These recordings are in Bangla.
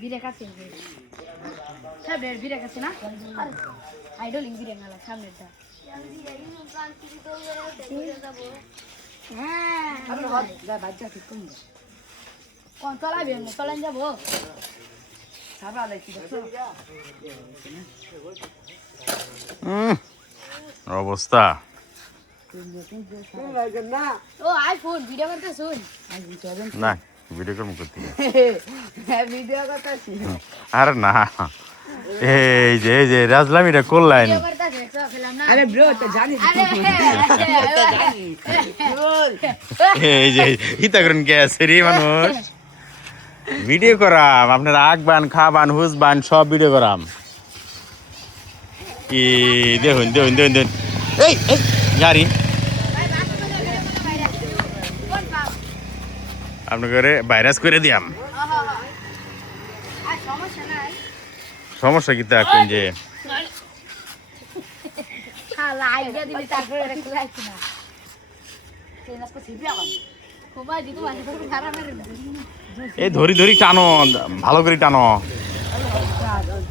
বিরে কাছে সামনের বিরে কাছে না আইডলিং বিরে না সামনেরটা হ্যাঁ বাচ্চা ঠিক কোন কোন চলাবি চলেন যাবো অবস্থা ও আইফোন ভিডিও করতে শুন না ভিডিও করবো করতে ভিডিও করতেছি আরে না এই যে রাজলামিটা করলেন ভিডিও করতে দেখছো ফেলাম না আরে ব্রো তো জানি এই যে ইতা করেন কে সেরি মানুষ ভিডিও করাম আপনারা আঁকবান খাবান হুসবান সব ভিডিও করাম কি দেখুন দেখুন দেখুন দেখুন এই এই গাড়ি আপনাকে ভাইরাস করে দিয়াম সমস্যা কি থাকুন যে এই ধরি ধরি টানো ভালো করে টানো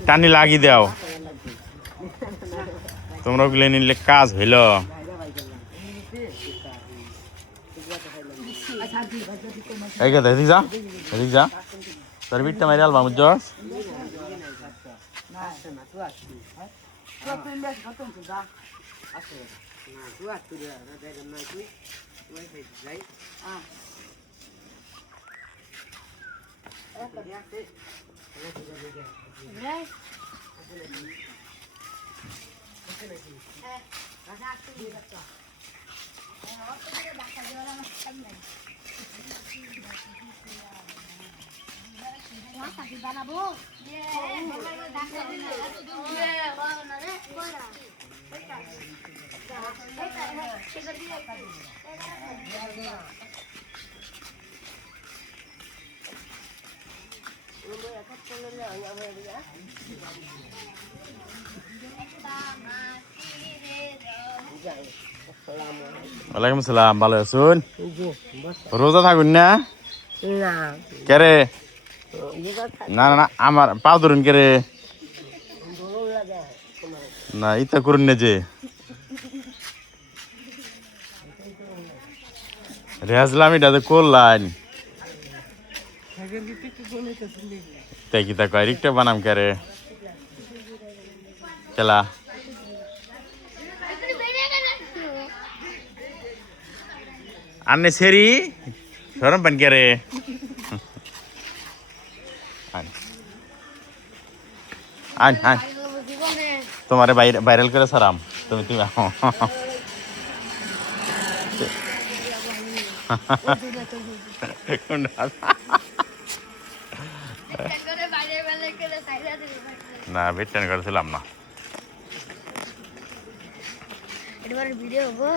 টানি লাগিয়ে দাও তোমরা ওগুলো নিলে কাজ হইল এই কথা এদিক যা তোর বিটটা মারি আলবা বুঝছ বানাবো ওয়ালাইকুম সালাম ভালো আছুন রোজা থাকুন না না কেরে না না না আমার পাও ধরুন কেরে না ইতা করুন না যে রেহাজলাম এটা তো করলাম তাই কি তা কয় রিকটা বানাম কেরে খেলা আন্নে সেরি সরম পান কেরে আন আন তোমারে ভাইরাল করে সারাম তুমি তুমি না বেটেন করেছিলাম না ভিডিও হবো